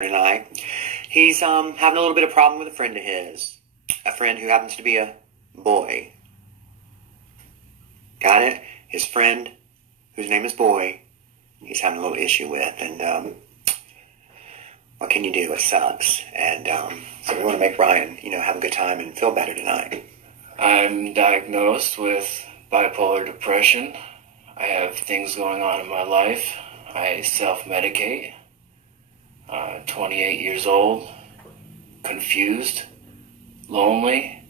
tonight. He's having a little bit of problem with a friend of his. A friend who happens to be a boy. Got it? His friend, whose name is Boy, he's having a little issue with. And what can you do? It sucks. And so we want to make Bryan, have a good time and feel better tonight. I'm diagnosed with bipolar depression. I have things going on in my life. I self-medicate. 28 years old, confused, lonely.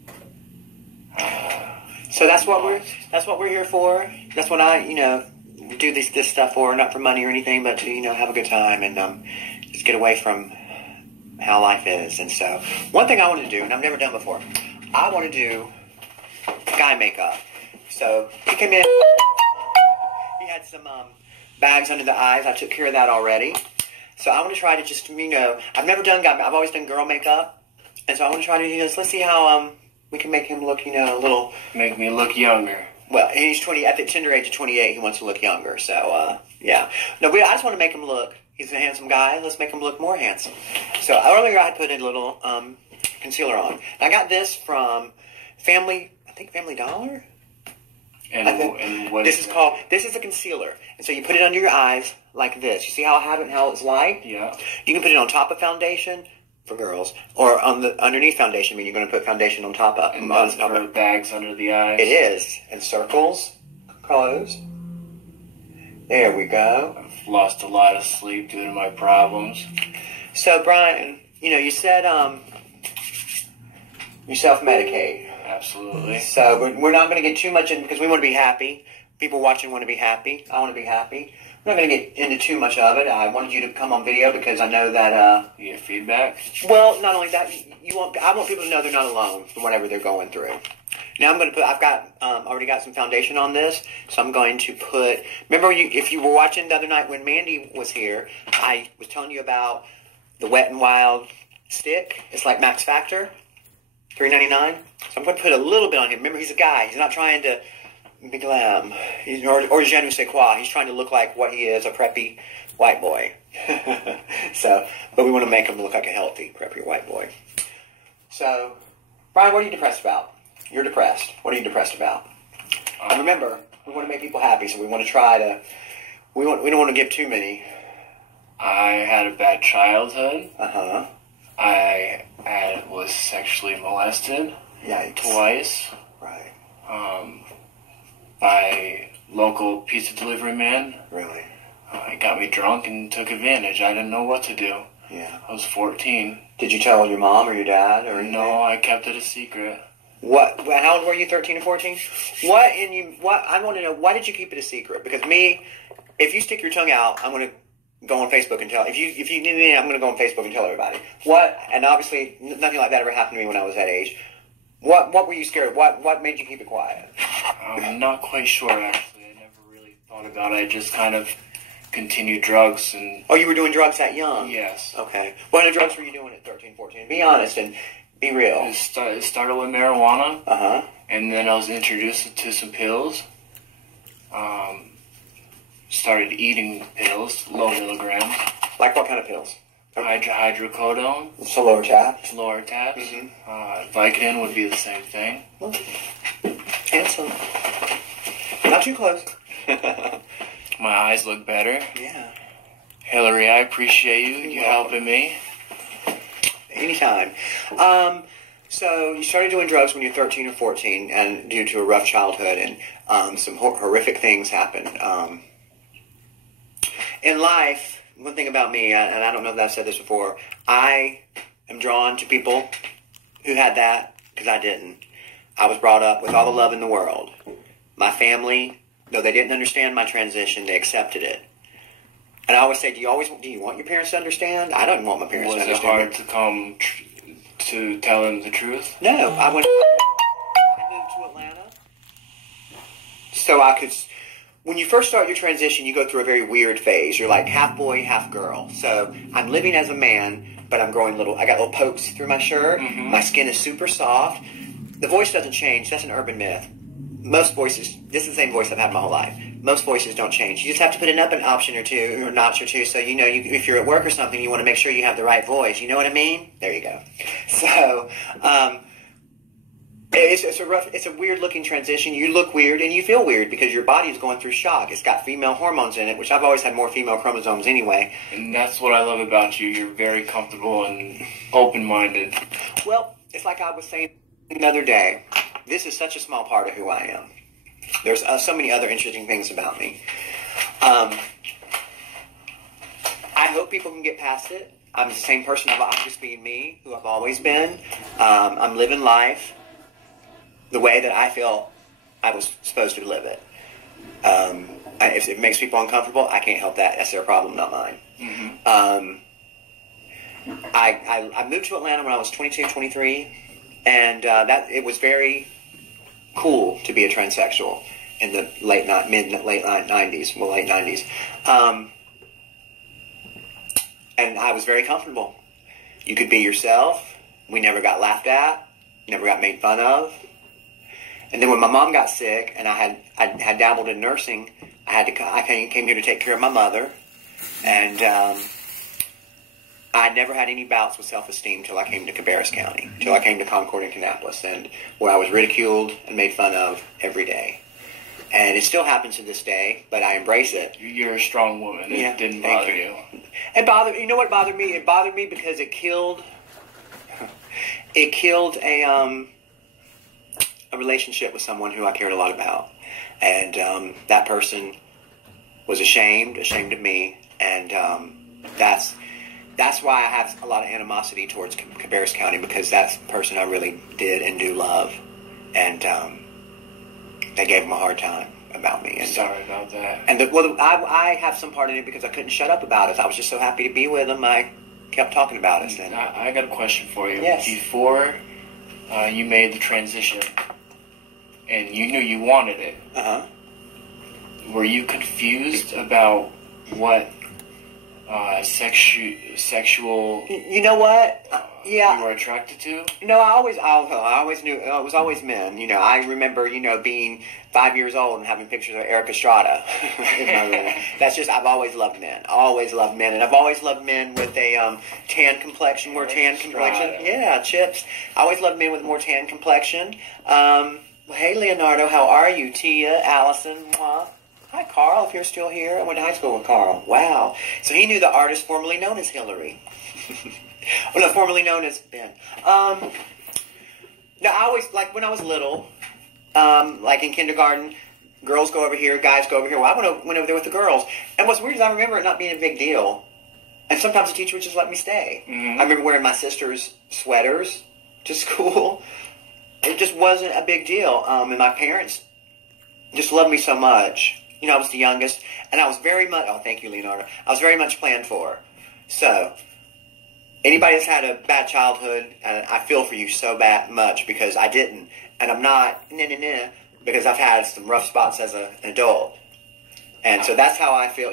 So that's what we're here for. That's what I do this stuff for, not for money or anything, but to have a good time and just get away from how life is. And so one thing I want to do, and I've never done before, I want to do guy makeup. So he came in. He had some bags under the eyes. I took care of that already. So I want to try to just, I've never done guy. I've always done girl makeup, and so I want to try to let's see how we can make him look, a little. Make me look younger. Well, he's 20 at the tender age of 28. He wants to look younger. So yeah. No, I just want to make him look. He's a handsome guy. Let's make him look more handsome. So earlier I put a little concealer on. I got this from Family Dollar. And what this is called? This is a concealer, and so you put it under your eyes like this. You see how I have it and how it's light? Yeah. You can put it on top of foundation for girls, or on the underneath foundation. I mean, you're going to put foundation on top of. And that's for bags under the eyes. It is, and circles, close. There we go. I've lost a lot of sleep due to my problems. So Bryan, you said you self-medicate. Absolutely. So we're not going to get too much in because we want to be happy. People watching want to be happy. I want to be happy. We're not going to get into too much of it. I wanted you to come on video because I know that you get feedback. Well, not only that, I want people to know they're not alone in whatever they're going through. Now I've got already got some foundation on this, so I'm going to put. Remember, if you were watching the other night when Mandy was here, I was telling you about the Wet n Wild stick. It's like Max Factor. $3.99. So I'm going to put a little bit on him. Remember, he's a guy. He's not trying to be glam. Or je ne sais quoi. He's trying to look like what he is, a preppy white boy. But we want to make him look like a healthy, preppy white boy. So, Bryan, what are you depressed about? You're depressed. What are you depressed about? And remember, we want to make people happy, so we want to try to... We don't want to give too many. I had a bad childhood. Uh-huh. I was sexually molested. Yikes. Twice. Right. By local pizza delivery man. Really? He got me drunk and took advantage. I didn't know what to do. Yeah. I was 14. Did you tell your mom or your dad or anything? No, I kept it a secret. What? How old were you? 13 or 14? I want to know. Why did you keep it a secret? Because if you stick your tongue out, I'm going to go on Facebook and tell. If you need me, I'm going to go on Facebook and tell everybody. What? And obviously, nothing like that ever happened to me when I was that age. What were you scared of? What made you keep it quiet? I'm not quite sure, actually. I never really thought about it. I just kind of continued drugs and... Oh, you were doing drugs that young? Yes. Okay. What kind of drugs were you doing at 13, 14? Be honest and be real. It started with marijuana. Uh-huh. And then I was introduced to some pills. Started eating pills, low milligrams. Like what kind of pills? Hydrocodone. So lower taps? Lower taps. Mm-hmm. Vicodin would be the same thing. Handsome. Not too close. My eyes look better. Yeah. Hillary, I appreciate you helping me. Anytime. So you started doing drugs when you were 13 or 14 and due to a rough childhood and some horrific things happened. In life, one thing about me, and I don't know if I've said this before, I am drawn to people who had that because I didn't. I was brought up with all the love in the world. My family, though they didn't understand my transition, they accepted it. And I always say, do you want your parents to understand? I don't want my parents to understand. Was it hard to come to tell them the truth? No, I moved to Atlanta so I could... When you first start your transition, you go through a very weird phase. You're like half boy, half girl. So I'm living as a man, but I'm growing I got little pokes through my shirt. Mm-hmm. My skin is super soft. The voice doesn't change. That's an urban myth. Most voices, this is the same voice I've had my whole life. most voices don't change. You just have to put an option or two, or notch or two, so you know if you're at work or something, you want to make sure you have the right voice. You know what I mean? There you go. So, it's a weird looking transition. You look weird and you feel weird because your body is going through shock. It's got female hormones in it, which I've always had more female chromosomes anyway. And that's what I love about you. You're very comfortable and open-minded. Well, it's like I was saying the other day. This is such a small part of who I am. There's so many other interesting things about me. I hope people can get past it. I'm the same person. I'm just being me, who I've always been. I'm living life the way that I feel I was supposed to live it. If it makes people uncomfortable, I can't help that. That's their problem, not mine. Mm-hmm. I moved to Atlanta when I was 22, 23, and it was very cool to be a transsexual in the late 90s. And I was very comfortable. You could be yourself. We never got laughed at. Never got made fun of. And then when my mom got sick, and I had dabbled in nursing, I came here to take care of my mother, and I never had any bouts with self-esteem till I came to Cabarrus County, till I came to Concord and Kannapolis, and where I was ridiculed and made fun of every day. And it still happens to this day, but I embrace it. You're a strong woman. It didn't bother you. You know what bothered me? It bothered me because it killed a relationship with someone who I cared a lot about. And that person was ashamed of me, and that's why I have a lot of animosity towards Cabarrus County, because that's the person I really did and do love, and they gave him a hard time about me. And, sorry about that. And I have some part in it because I couldn't shut up about it. I was just so happy to be with him. I kept talking about us. And I got a question for you. Yes. Before you made the transition, and you knew you wanted it, were you confused about what sexual? You know what? Yeah. You were attracted to? No, I always knew it was always men. You know, I remember, being 5 years old and having pictures of Eric Estrada in my room. That's just, I've always loved men. Always loved men. And I've always loved men with a tan complexion, more tan complexion. Yeah, chips. I always loved men with more tan complexion. Hey, Leonardo, how are you? Tia, Allison, mwah. Hi, Carl, if you're still here. I went to high school with Carl. Wow. So he knew the artist formerly known as Hillary. Well, no, formerly known as Ben. No, I always, like, when I was little, like in kindergarten, girls go over here, guys go over here. Well, I went over there with the girls. And what's weird is I remember it not being a big deal. And sometimes the teacher would just let me stay. Mm-hmm. I remember wearing my sister's sweaters to school. It just wasn't a big deal. And my parents just loved me so much. I was the youngest, and I was very much, oh, thank you, Leonardo. I was very much planned for. So, anybody that's had a bad childhood, and I feel for you so much, because I didn't. And I'm not, because I've had some rough spots as an adult. And so that's how I feel.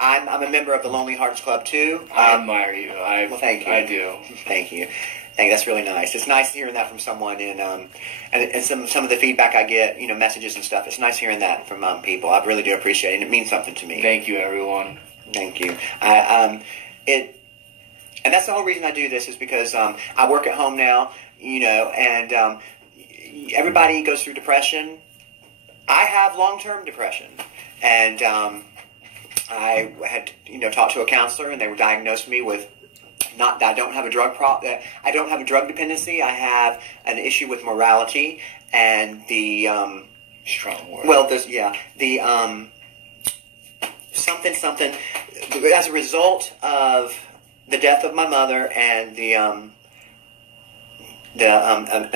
I'm a member of the Lonely Hearts Club, too. I admire you. Well, thank you. I do. Thank you. That's really nice. It's nice hearing that from someone, and some of the feedback I get, messages and stuff. It's nice hearing that from people. I really do appreciate it, and it means something to me. Thank you, everyone. Thank you. And that's the whole reason I do this, is because I work at home now, and everybody goes through depression. I have long-term depression, and I had talked to a counselor, and they were diagnosed me with. I don't have a drug I don't have a drug dependency. I have an issue with morality and the strong word. Well, the something as a result of the death of my mother and an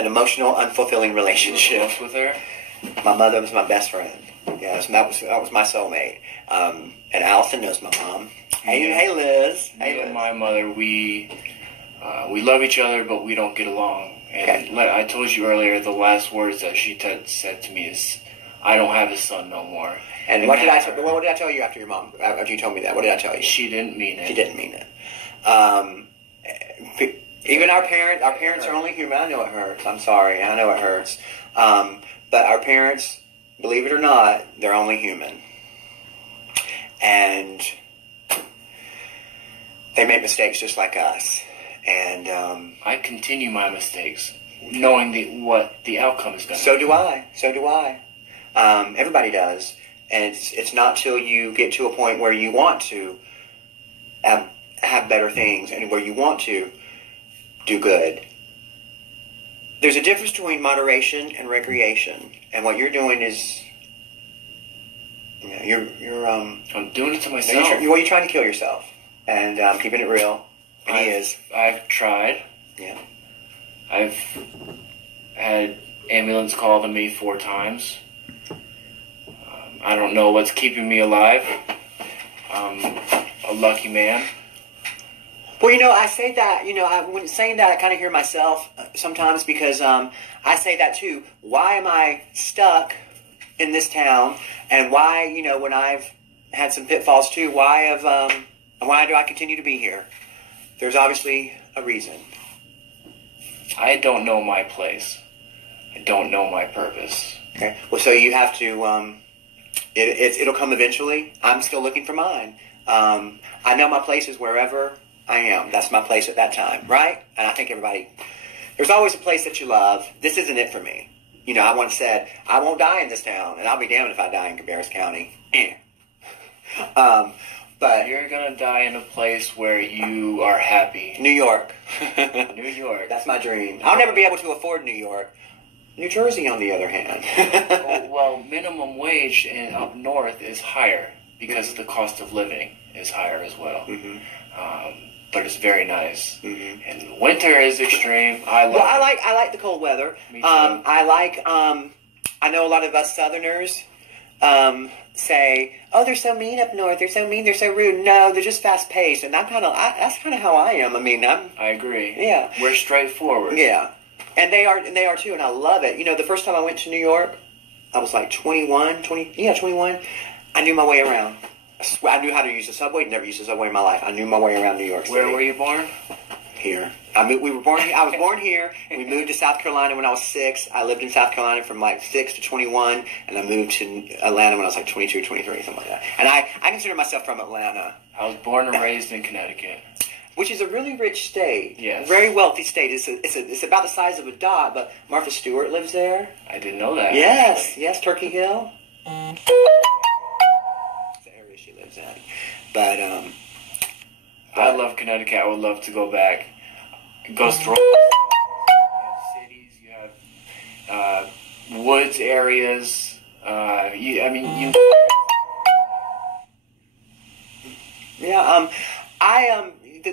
emotional unfulfilling relationship with her. My mother was my best friend. Yes, that was my soulmate. And Allison knows my mom. Hey, Liz. Me and my mother, we love each other, but we don't get along. And like I told you earlier, the last words that she said to me is, "I don't have a son no more." And what did I tell you after your mom? After you told me that, what did I tell you? She didn't mean it. She didn't mean it. Even our parents are only human. I know it hurts. I'm sorry. I know it hurts. But our parents, believe it or not, they're only human. and they make mistakes just like us. And I continue my mistakes, knowing what the outcome is going to be. So do I. So do I. Everybody does. And it's not till you get to a point where you want to have better things and where you want to do good. There's a difference between moderation and recreation. And what you're doing is, you're I'm doing it to myself. You're trying to kill yourself. And keeping it real. And he is. I've tried. Yeah. I've had ambulance call to me 4 times. I don't know what's keeping me alive. I'm a lucky man. Well, I say that, when saying that, I kind of hear myself sometimes because I say that too. Why am I stuck in this town? And why, when I've had some pitfalls too, why do I continue to be here? There's obviously a reason. I don't know my place. I don't know my purpose. Okay. Well, so you have to, it'll come eventually. I'm still looking for mine. I know my place is wherever I am. That's my place at that time, right? And I think there's always a place that you love. This isn't it for me. I once said, I won't die in this town, and I'll be damned if I die in Cabarrus County. But you're going to die in a place where you are happy. New York. New York. That's my dream. I'll never be able to afford New York. New Jersey, on the other hand. well, minimum wage up north is higher because the cost of living is higher as well. Mm-hmm. But it's very nice. Mm-hmm. And winter is extreme. I like the cold weather. Me too. I know a lot of us Southerners say, "Oh, they're so mean up north. They're so mean. They're so rude." No, they're just fast paced, and that's kind of how I am. I agree. Yeah, we're straightforward. Yeah, and they are too, and I love it. The first time I went to New York, I was like 21. I knew my way around. I knew how to use the subway. Never used the subway in my life. I knew my way around New York City. Where were you born? Here. I was born here, and we moved to South Carolina when I was 6. I lived in South Carolina from like 6 to 21, and I moved to Atlanta when I was like 22, 23, something like that. And I consider myself from Atlanta. I was born and raised in Connecticut. Which is a really rich state. Yes. Very wealthy state. It's about the size of a dot, but Martha Stewart lives there. I didn't know that. Yes, Turkey Hill. That's the area she lives in. But I love Connecticut. I would love to go back. It goes through. You have cities. You have woods areas.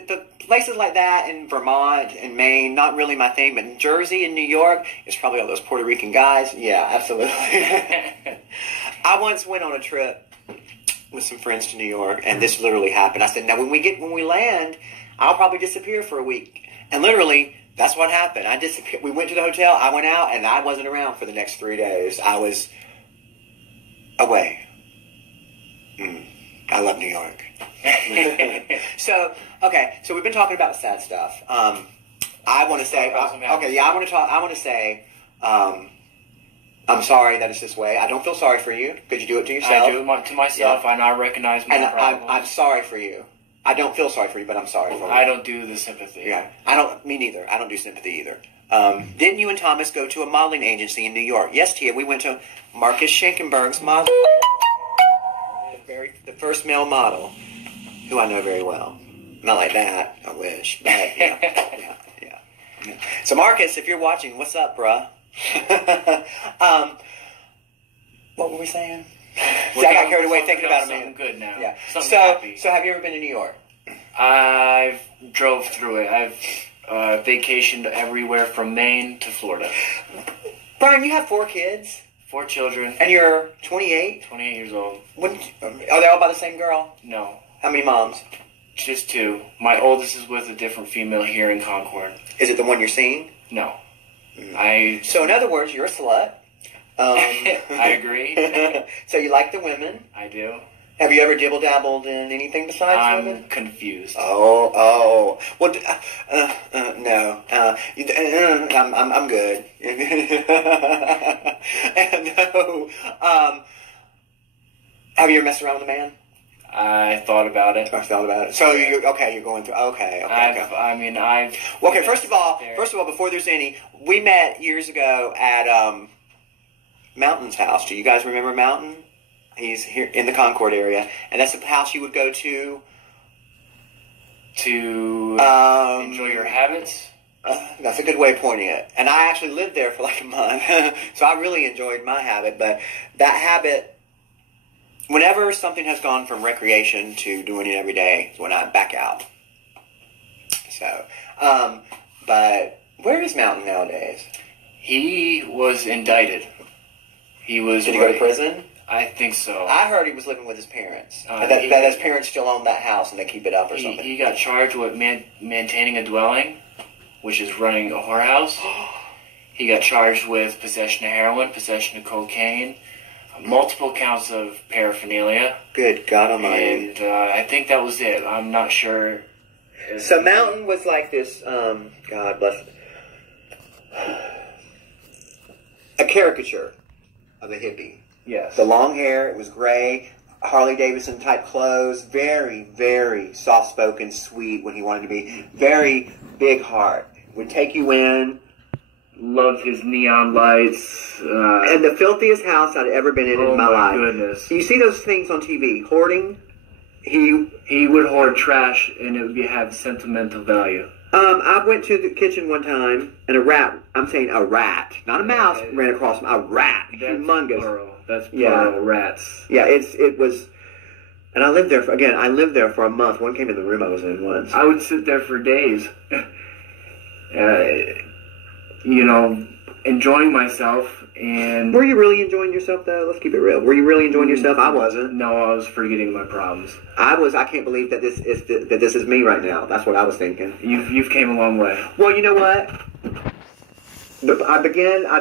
The places like that in Vermont and Maine, not really my thing, but in Jersey and New York, it's probably all those Puerto Rican guys. Yeah, absolutely. I once went on a trip with some friends to New York, and this literally happened. I said, now when we land, I'll probably disappear for a week. And literally, that's what happened. I disappeared. We went to the hotel, I went out, and I wasn't around for the next 3 days. I was away. I love New York. So we've been talking about sad stuff. I want to say, I'm sorry that it's this way. I don't feel sorry for you because you do it to yourself. I do it to myself, yeah. And I recognize my problems. I'm sorry for you. I don't feel sorry for you, but I'm sorry for you. I don't do the sympathy. Yeah, me neither. I don't do sympathy either. Didn't you and Thomas go to a modeling agency in New York? Yes, Tia, we went to Marcus Schenkenberg's modeling. The first male model, who I know very well. Not like that, I wish. But yeah. So Marcus, if you're watching, what's up, bruh? What were we saying? See, I got carried away thinking about it, man. Something good now. Yeah. Happy. So have you ever been to New York? I've drove through it. I've vacationed everywhere from Maine to Florida. Bryan, you have 4 kids? 4 children. And you're 28? 28 years old. Are they all by the same girl? No. How many moms? Just 2. My oldest is with a different female here in Concord. Is it the one you're seeing? No. So in other words, you're a slut. I agree. So you like the women? I do. Have you ever dibble-dabbled in anything besides women? I'm confused. Oh. Well, no. I'm good. No. Have you ever messed around with a man? I thought about it. I thought about it. So you're going through. Okay. Well, okay. First of all, before there's any, we met years ago at Mountain's house. Do you guys remember Mountain? He's here in the Concord area, and that's the house you would go to enjoy your habits. That's a good way of pointing it. And I actually lived there for like a month, so I really enjoyed my habit. But that habit, whenever something has gone from recreation to doing it every day, is when I back out. So, but where is Mountain nowadays? He was indicted. Did he go to prison? I think so. I heard he was living with his parents. That his parents still own that house and they keep it up or something. He got charged with maintaining a dwelling, which is running a whorehouse. He got charged with possession of heroin, possession of cocaine, multiple counts of paraphernalia. Good God Almighty. And I think that was it. I'm not sure. So Mountain was like this, God bless it, a caricature of a hippie. Yes. The long hair, it was gray, Harley Davidson type clothes, very, very soft-spoken, sweet when he wanted to be, very big heart. Would take you in. Loved his neon lights. And the filthiest house I'd ever been in my life. Oh my goodness. You see those things on TV, hoarding? He would hoard trash and it would have sentimental value. I went to the kitchen one time and a rat, not a mouse, ran across me, a rat, humongous. Plural. That's plural, rats. Yeah, it was, and I lived there for a month. One came in the room I was in once. I would sit there for days, enjoying myself. And were you really enjoying yourself though? Let's keep it real. Were you really enjoying yourself? I wasn't. No, I was forgetting my problems. I can't believe that this is me right now. That's what I was thinking. You've came a long way. Well, you know what? I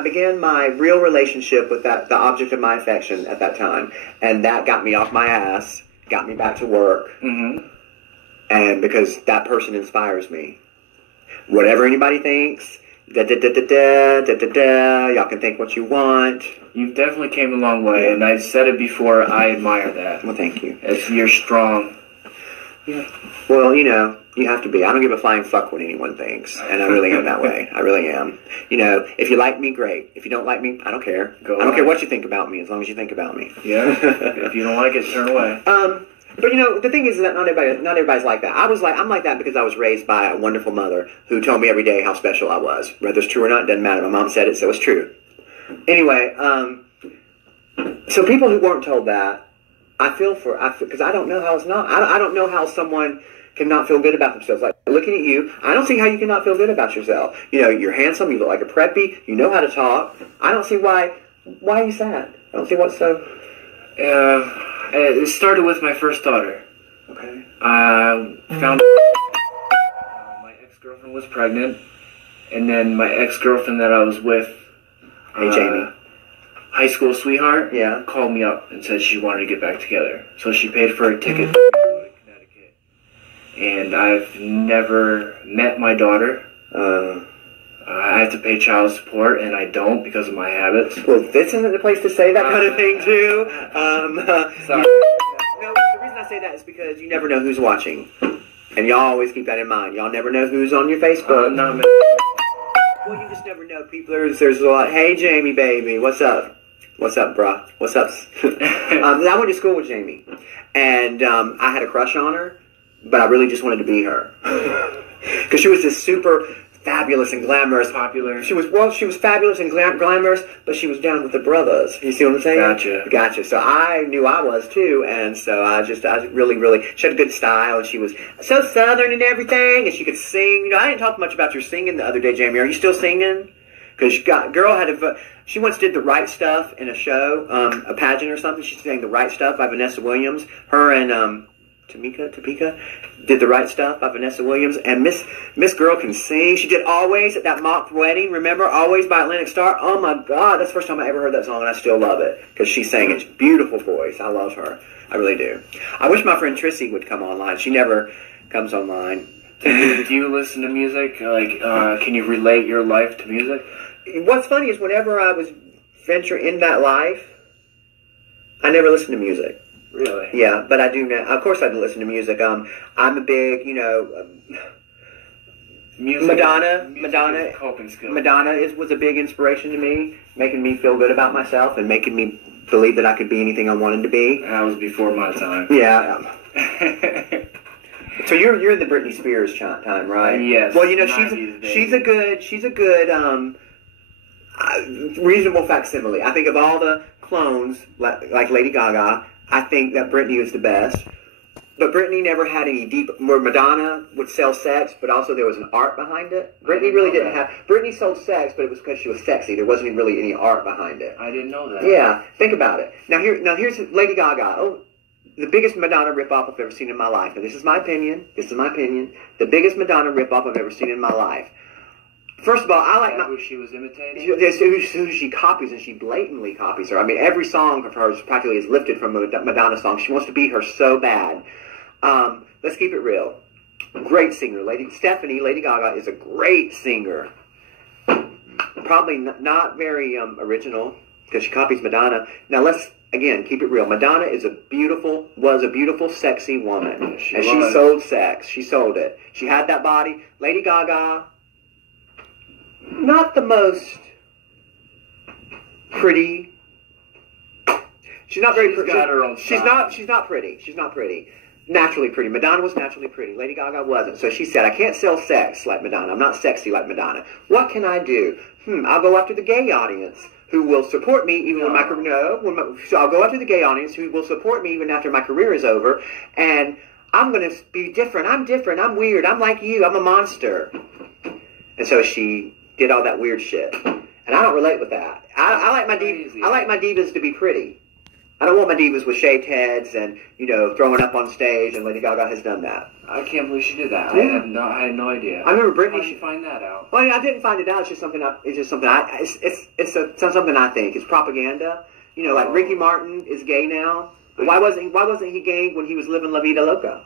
began my real relationship with the object of my affection at that time, and that got me off my ass, got me back to work, and because that person inspires me. Whatever anybody thinks, y'all can think what you want. You've definitely came a long way, and I said it before. I admire that. Well, thank you. You're strong. Yeah. Well, you have to be. I don't give a flying fuck what anyone thinks, and I really am that way. I really am. If you like me, great. If you don't like me, I don't care. I don't care what you think about me, as long as you think about me. Yeah. If you don't like it, turn away. But the thing is that not everybody's like that. I'm like that because I was raised by a wonderful mother who told me every day how special I was. Whether it's true or not, it doesn't matter. My mom said it, so it's true. Anyway, so people who weren't told that, I feel because I don't know how it's not. I don't know how someone cannot feel good about themselves. Like, looking at you, I don't see how you cannot feel good about yourself. You're handsome, you look like a preppy, you know how to talk. I don't see why are you sad? I don't see what's so... It started with my first daughter. Okay. Found my ex-girlfriend was pregnant, and then my ex-girlfriend that I was with, hey Jamie, high school sweetheart, called me up and said she wanted to get back together. So she paid for a ticket to Connecticut. And I've never met my daughter. I have to pay child support, and I don't because of my habits. Well, this isn't the place to say that kind of thing, too. Sorry. No, the reason I say that is because you never know who's watching. And y'all always keep that in mind. Y'all never know who's on your Facebook. Well, you just never know. There's a lot. Hey, Jamie, baby. What's up? What's up, bruh? What's up? I went to school with Jamie. And I had a crush on her, but I really just wanted to be her. Because she was this super... fabulous and glamorous. Popular. She was fabulous and glamorous, but she was down with the brothers. You see what I'm saying? Gotcha. So I knew I was too, and so I really, she had a good style, and she was so southern and everything, and she could sing. I didn't talk much about your singing the other day, Jamie. Are you still singing? Because she once did The Right Stuff in a show, a pageant or something. She sang The Right Stuff by Vanessa Williams. Her and Topeka did The Right Stuff by Vanessa Williams, and Miss Girl can sing. She did Always at that mock wedding. Remember Always by Atlantic Star? Oh my God, that's the first time I ever heard that song, and I still love it because she sang it. It's a beautiful voice. I love her. I really do. I wish my friend Trissy would come online. She never comes online. Do you listen to music? Can you relate your life to music? What's funny is whenever I was venturing in that life, I never listened to music. Really? Yeah, but I do now. Of course, I do listen to music. I'm a big, Music Madonna. Is Madonna. a coping skill. Madonna was a big inspiration to me, making me feel good about myself and making me believe that I could be anything I wanted to be. That was before my time. Yeah. So you're in the Britney Spears time, right? Yes. Well, 90s, she's a good reasonable facsimile. I think of all the clones like Lady Gaga, I think that Britney is the best. But Britney never had any deep. Where Madonna would sell sex, but also there was an art behind it. Britney really didn't have. Britney sold sex, but it was because she was sexy. There wasn't really any art behind it. I didn't know that. Yeah, think about it. Now here's Lady Gaga. Oh, the biggest Madonna ripoff I've ever seen in my life. And this is my opinion. The biggest Madonna ripoff I've ever seen in my life. First of all, I like who she was imitating. Who she copies, and she blatantly copies her. I mean, every song of hers practically is lifted from a Madonna song. She wants to be her so bad. Let's keep it real. Great singer, Lady Gaga is a great singer. Probably not very original because she copies Madonna. Now let's again keep it real. Madonna was a beautiful, sexy woman, she sold sex. She sold it. She had that body. Lady Gaga, not the most pretty. She's not very pretty. Got her own style. She's not pretty. She's not pretty. Naturally pretty. Madonna was naturally pretty. Lady Gaga wasn't. So she said, I can't sell sex like Madonna. I'm not sexy like Madonna. What can I do? I'll go after the gay audience who will support me even when my career. So I'll go after the gay audience who will support me even after my career is over. And I'm going to be different. I'm different. I'm weird. I'm like you. I'm a monster. And so she did all that weird shit. And I don't relate with that. I like my divas to be pretty. I don't want my divas with shaved heads and, throwing up on stage, and Lady Gaga has done that. I can't believe she did that. Yeah. I had no idea. I remember Britney. How did you find that out? Well, I didn't find it out. It's just something. It's something I think. It's propaganda. Like Ricky Martin is gay now. Why wasn't he gay when he was living La Vida Loca?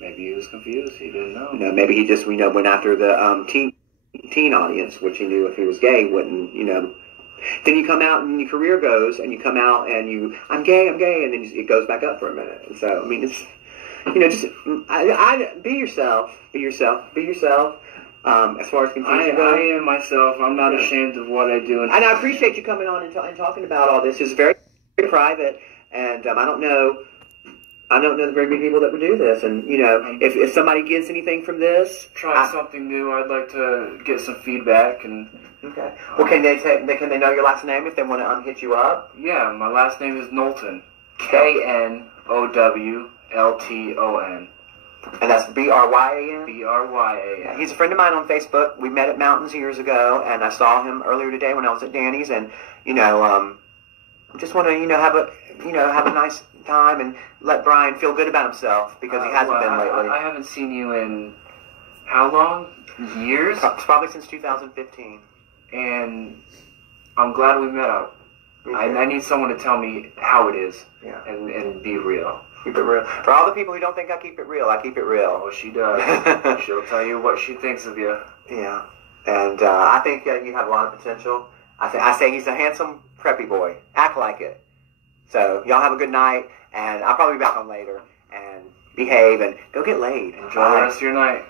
Maybe he was confused. He didn't know. Maybe he just went after the teen audience, which he knew if he was gay wouldn't. Then you come out and your career goes, and you come out and I'm gay, and then it goes back up for a minute. And so, I mean, it's, be yourself. As far as confusion goes. I am myself. I'm not ashamed of what I do. And I appreciate you coming on and talking about all this. It's very, very private, and I don't know very many people that would do this. And, if somebody gets anything from this, try something new. I'd like to get some feedback and. Okay. Well, can they know your last name if they want to hit you up? Yeah, my last name is Knowlton. Knowlton. And that's Bryan? Bryan. He's a friend of mine on Facebook. We met at Mountains years ago, and I saw him earlier today when I was at Danny's, and just want to have a nice time and let Bryan feel good about himself because he hasn't been lately. I haven't seen you in how long? Years? Probably since 2015. And I'm glad we met up. I need someone to tell me how it is. Yeah. And be real. Keep it real. For all the people who don't think I keep it real, I keep it real. Oh, she does. She'll tell you what she thinks of you. Yeah. And I think you have a lot of potential. I say he's a handsome, preppy boy. Act like it. So y'all have a good night, and I'll probably be back on later. And behave and go get laid. Enjoy the rest of your night.